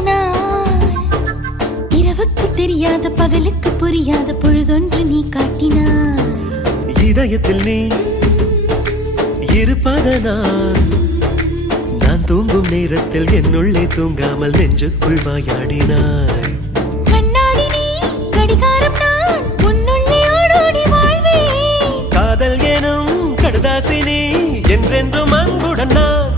நாள் இரவுக்கு தெரியாத பகலுக்கு புரியாத பொழுதொன்று நீ காட்டினாய் இதயத்தில் நீ இருப்பதனால் நான் தூங்கும் நேரத்தில் என்னுள்ளே தூங்காமல் நெஞ்சுக்குள் வாயாடினாய் கண்ணாடி நீ கடிகாரம் நான் உன்னுள்ளே ஓடோடி வாழ்வே காதல் எனும் கடுதாசி நீ என்றென்றும் அன்புடன் நான்